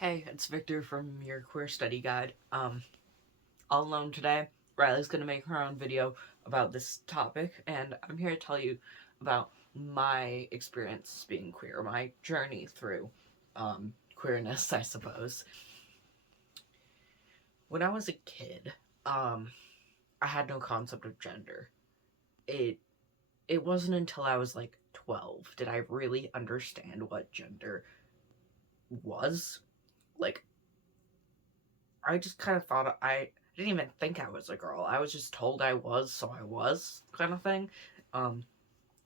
Hey, it's Victor from your Queer Study Guide. All alone today. Riley's gonna make her own video about this topic, and I'm here to tell you about my experience being queer, my journey through queerness, I suppose. When I was a kid, I had no concept of gender. It it wasn't until I was like 12 did I really understand what gender was. Like, I just kind of thought I didn't even think I was a girl. I was just told I was, so I was, kind of thing. Um,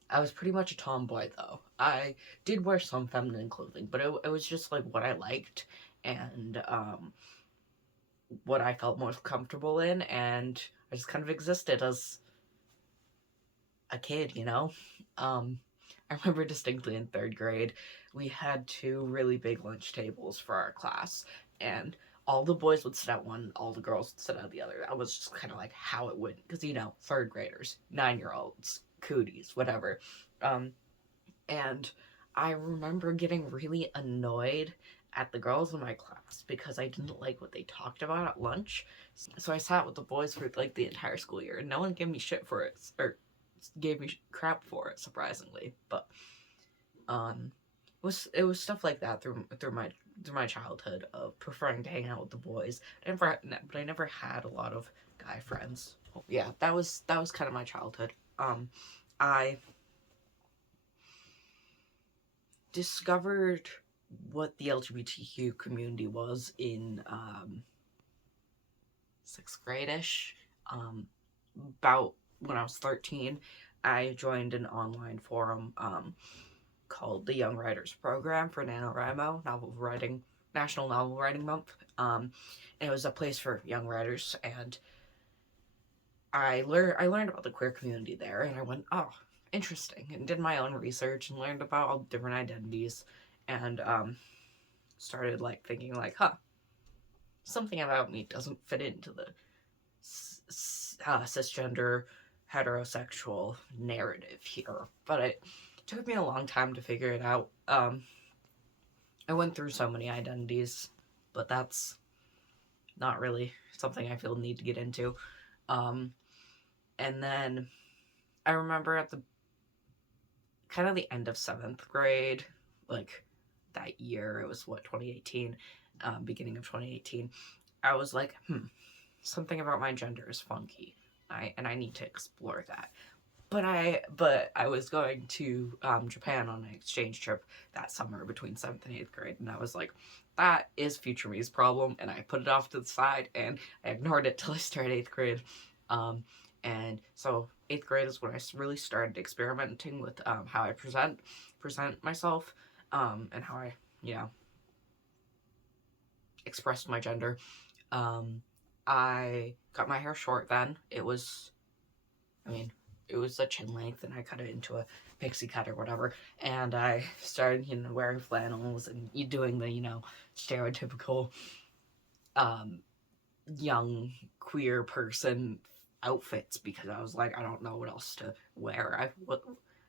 I was pretty much a tomboy though. I did wear some feminine clothing, but it was just like what I liked and what I felt most comfortable in, and I just kind of existed as a kid, you know. Um, I remember distinctly in third grade, we had two really big lunch tables for our class, and all the boys would sit at one, all the girls would sit at the other. That was just kind of like how it went, because third graders, 9-year-olds, cooties, whatever. Um, and I remember getting really annoyed at the girls in my class because I didn't like what they talked about at lunch. So I sat with the boys for like the entire school year, and no one gave me shit for it, or gave me crap for it, surprisingly. But um, it was stuff like that through my childhood of preferring to hang out with the boys. But I never had a lot of guy friends. Yeah, that was kind of my childhood. I discovered what the LGBTQ community was in sixth grade ish. About when I was 13, I joined an online forum called the Young Writers Program for NaNoWriMo, National Novel Writing Month. And it was a place for young writers, and I learned about the queer community there, and I went, oh, interesting, and did my own research and learned about all the different identities, and started like thinking like, huh, something about me doesn't fit into the cisgender heterosexual narrative here. But it took me a long time to figure it out. I went through so many identities, but that's not really something I feel the need to get into. Um, and then I remember at the kind of the end of seventh grade, like that year, it was what, 2018, beginning of 2018. I was like, something about my gender is funky. I need to explore that. But I was going to Japan on an exchange trip that summer between seventh and eighth grade, and I was like, that is future me's problem, and I put it off to the side, and I ignored it till I started eighth grade. And so eighth grade is when I really started experimenting with how I present myself, and how I express my gender. I cut my hair short then. I mean, it was a chin length, and I cut it into a pixie cut or whatever. And I started, wearing flannels and doing the, stereotypical um, young queer person outfits, because I was like, I don't know what else to wear.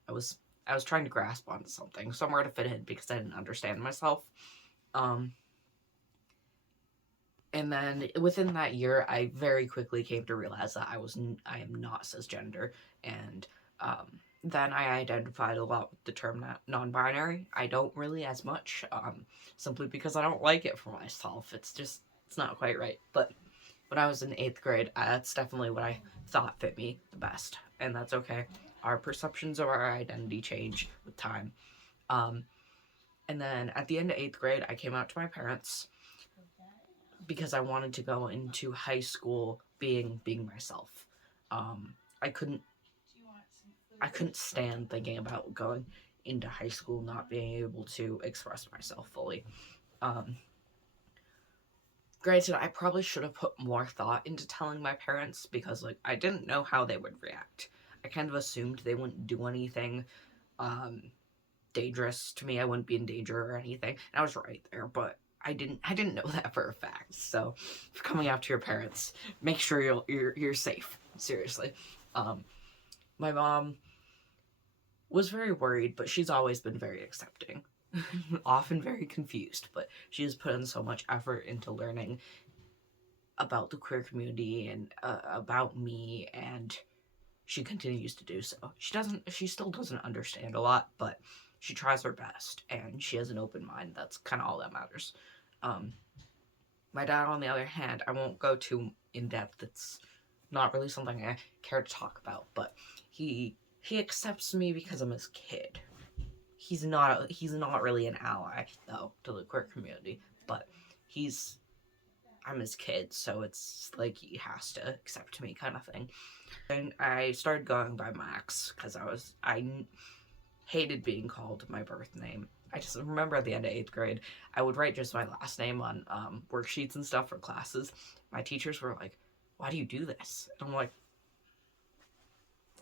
I was I was trying to grasp onto somewhere to fit in, because I didn't understand myself. Um, and then within that year, I very quickly came to realize that I am not cisgender, and then I identified a lot with the term non-binary. I don't really as much, simply because I don't like it for myself. It's not quite right. But when I was in eighth grade, that's definitely what I thought fit me the best, and that's okay. Our perceptions of our identity change with time. Um, and then at the end of eighth grade, I came out to my parents because I wanted to go into high school being myself. Um, I couldn't I couldn't stand thinking about going into high school not being able to express myself fully. Um, Granted, I probably should have put more thought into telling my parents, because like I didn't know how they would react. I kind of assumed they wouldn't do anything um, dangerous to me. I wouldn't be in danger or anything. And I was right there, but I didn't know that for a fact. So, if you're coming out to your parents, make sure you're safe. Seriously. My mom was very worried, but she's always been very accepting. often very confused, but she has put in so much effort into learning about the queer community and about me, and she continues to do so. She still doesn't understand a lot, but she tries her best, and she has an open mind. That's kind of all that matters. Um, my dad, on the other hand, I won't go too in depth. It's not really something I care to talk about, but he accepts me because I'm his kid. He's not really an ally though to the queer community, but he's I'm his kid, so it's like he has to accept me, kind of thing. And I started going by Max because I hated being called my birth name. I just remember at the end of 8th grade, I would write just my last name on worksheets and stuff for classes. My teachers were like, "Why do you do this?" And I'm like,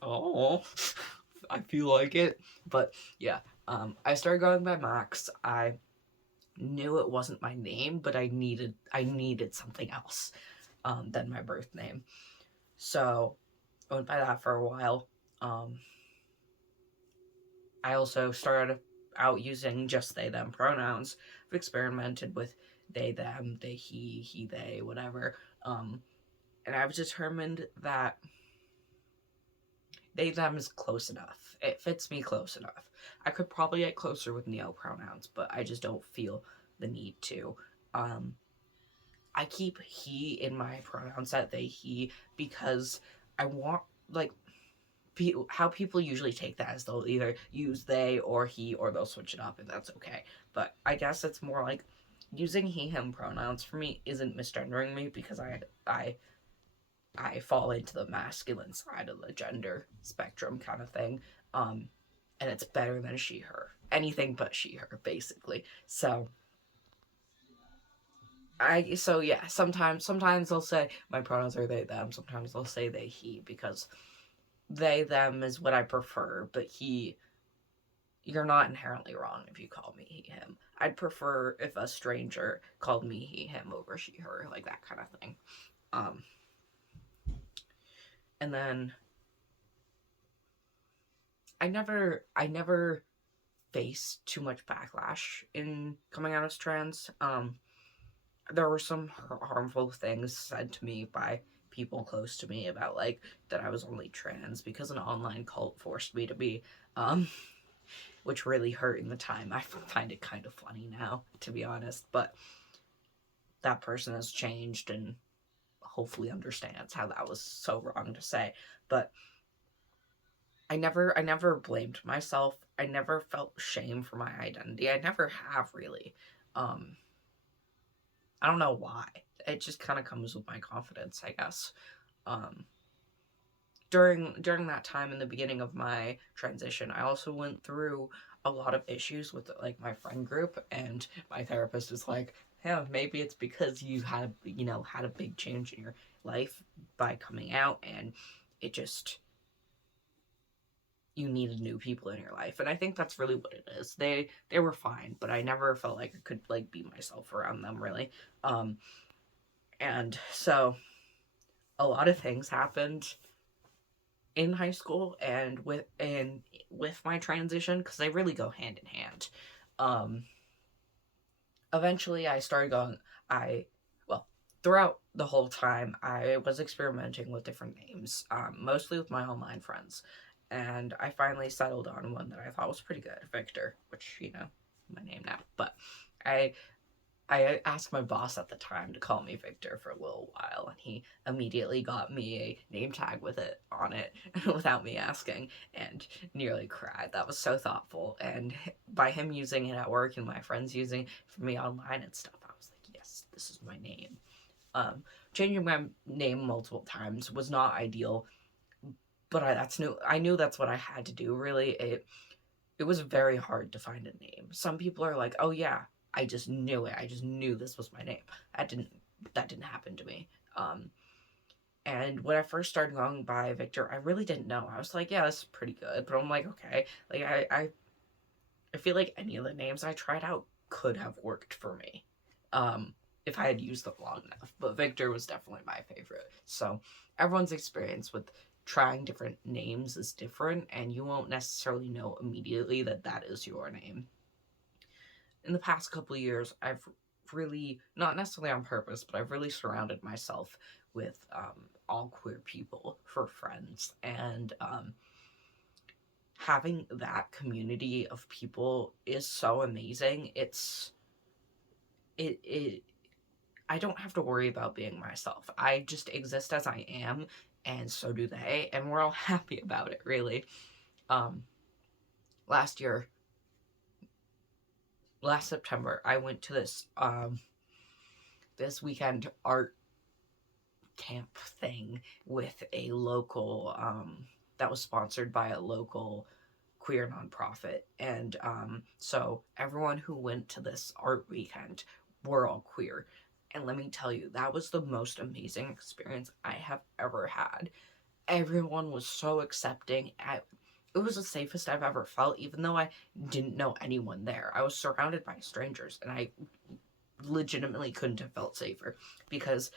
"Oh, I feel like it." But yeah, I started going by Max. I knew it wasn't my name, but I needed something else than my birth name. So I went by that for a while. I also started out using just they them pronouns. I've experimented with they them, they he they, whatever. And I've determined that they them is close enough. It fits me close enough. I could probably get closer with neo pronouns, but I just don't feel the need to. I keep he in my pronoun set, they he, because I want, like, how people usually take that as they'll either use they or he, or they'll switch it up, and that's okay. But I guess it's more like using he him pronouns for me isn't misgendering me, because I fall into the masculine side of the gender spectrum, kind of thing. And it's better than she her, anything but she her, basically. So yeah, sometimes they'll say my pronouns are they them, sometimes they'll say they he, because they them is what I prefer, but you're not inherently wrong if you call me he him. I'd prefer if a stranger called me he him over she her, like that kind of thing. Um and then I never faced too much backlash in coming out as trans. There were some harmful things said to me by people close to me about, like, that I was only trans because an online cult forced me to be, which really hurt in the time. I find it kind of funny now, to be honest, but that person has changed and hopefully understands how that was so wrong to say. But I never blamed myself. I never felt shame for my identity. I never have, really. Um I don't know why. It just kind of comes with my confidence, I guess. Um during that time in the beginning of my transition, I also went through a lot of issues with, like, my friend group, and my therapist was like, "Yeah, maybe it's because you had a big change in your life by coming out, and it just you needed new people in your life." And I think that's really what it is. They were fine, but I never felt like I could, like, be myself around them, really. And so a lot of things happened in high school and with my transition, because they really go hand in hand. Um, Eventually, I started going. I well, throughout the whole time, I was experimenting with different names, mostly with my online friends, and I finally settled on one that I thought was pretty good, Victor, which, my name now. But I I asked my boss at the time to call me Victor for a little while, and he immediately got me a name tag with it on it without me asking, and nearly cried. That was so thoughtful, and by him using it at work and my friends using it for me online and stuff, I was like, yes, this is my name. Changing my name multiple times was not ideal, but I knew that's what I had to do. Really, it was very hard to find a name. Some people are like, "Oh yeah, I just knew it. I just knew this was my name." That didn't happen to me. And when I first started going by Victor, I really didn't know. I was like, "Yeah, this is pretty good," but I'm like, "Okay." Like, I feel like any of the names I tried out could have worked for me, if I had used them long enough. But Victor was definitely my favorite. So everyone's experience with trying different names is different, and you won't necessarily know immediately that that is your name. in the past couple of years, I've really, not necessarily on purpose, but I've really surrounded myself with all queer people for friends. And having that community of people is so amazing. It I don't have to worry about being myself. I just exist as I am, and so do they, and we're all happy about it, really. Um, last year, last September, I went to this weekend art camp thing with a local that was sponsored by a local queer nonprofit, and so everyone who went to this art weekend were all queer. And let me tell you, that was the most amazing experience I have ever had. Everyone was so accepting. It was the safest I've ever felt, even though I didn't know anyone there. I was surrounded by strangers, and I legitimately couldn't have felt safer because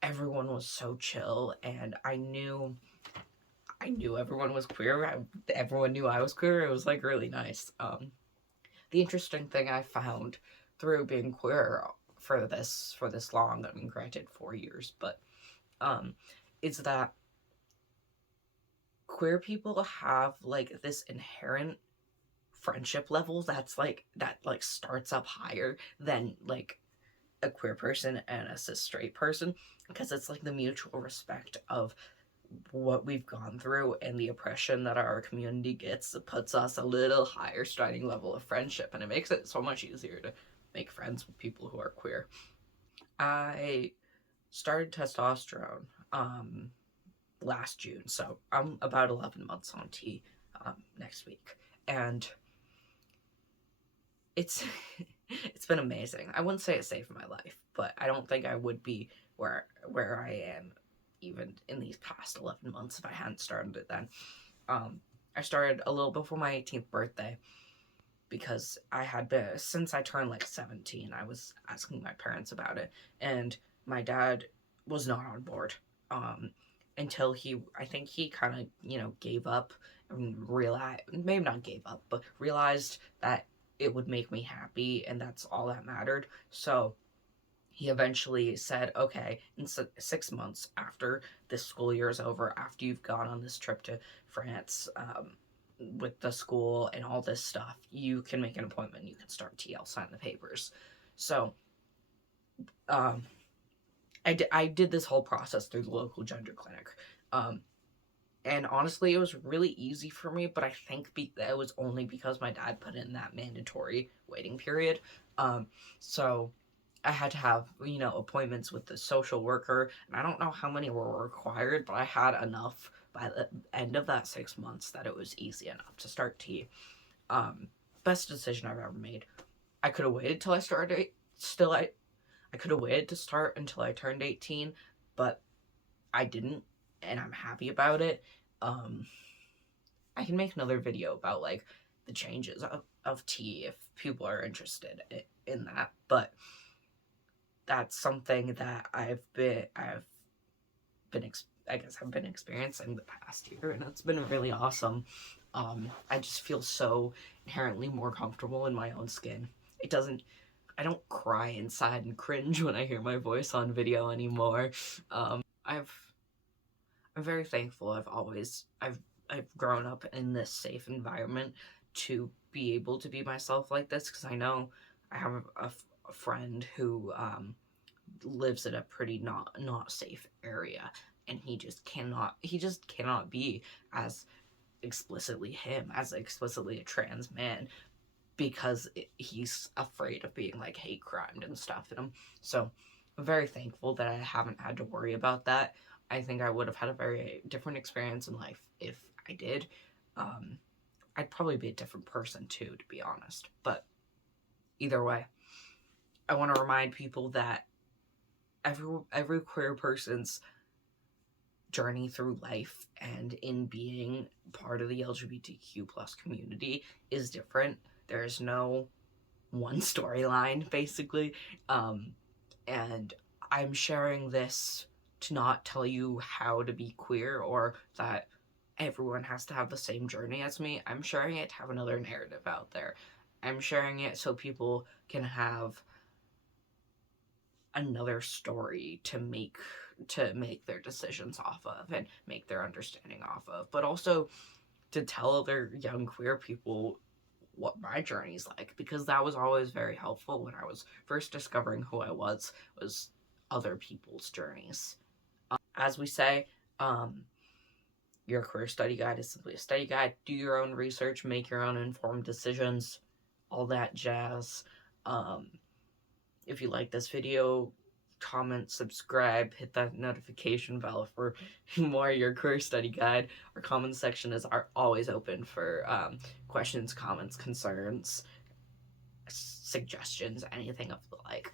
everyone was so chill, and I knew everyone was queer. Everyone knew I was queer. It was like really nice. The interesting thing I found through being queer for this long, I mean, granted 4 years, but is that queer people have like this inherent friendship level that starts up higher than like a queer person and a cis straight person, because it's like the mutual respect of what we've gone through and the oppression that our community gets. It puts us a little higher starting level of friendship, and it makes it so much easier to make friends with people who are queer. I started testosterone last June, so I'm about 11 months on T next week, and it's it's been amazing. I wouldn't say it saved my life, but I don't think I would be where I am even in these past 11 months if I hadn't started it then. I started a little before my 18th birthday because I had been, since I turned like 17, I was asking my parents about it, and my dad was not on board until I think he kind of, gave up and realized, maybe not gave up, but realized that it would make me happy and that's all that mattered. So he eventually said, okay, in 6 months after this school year is over, after you've gone on this trip to France with the school and all this stuff, you can make an appointment. You can start TL, sign the papers. So um, I did this whole process through the local gender clinic. And honestly, it was really easy for me, but I think that was only because my dad put in that mandatory waiting period. So I had to have, appointments with the social worker, and I don't know how many were required, but I had enough by the end of that 6 months that it was easy enough to start T. Best decision I've ever made. I could have waited till I started. I could have waited to start until I turned 18, but I didn't, and I'm happy about it. I can make another video about like the changes of T if people are interested in that, but that's something that I've been experiencing the past year, and it's been really awesome. I just feel so inherently more comfortable in my own skin. I don't cry inside and cringe when I hear my voice on video anymore. I've I'm very thankful. I've grown up in this safe environment to be able to be myself like this, because I know I have a friend who lives in a pretty not safe area, and he just cannot be as explicitly him, as explicitly a trans man, because he's afraid of being like hate crimed and stuff in him. So I'm very thankful that I haven't had to worry about that. I think I would have had a very different experience in life if I did. I'd probably be a different person too, to be honest. But either way, I want to remind people that every queer person's journey through life and in being part of the LGBTQ plus community is different. There's no one storyline, basically. And I'm sharing this to not tell you how to be queer or that everyone has to have the same journey as me. I'm sharing it to have another narrative out there. I'm sharing it so people can have another story to make their decisions off of and make their understanding off of, but also to tell other young queer people what my journey's like, because that was always very helpful when I was first discovering who I was other people's journeys. As we say, your queer study guide is simply a study guide. Do your own research, make your own informed decisions, all that jazz. If you like this video, comment, subscribe, hit that notification bell for more of your queer study guide. Our comment section are always open for questions, comments, concerns, suggestions, anything of the like.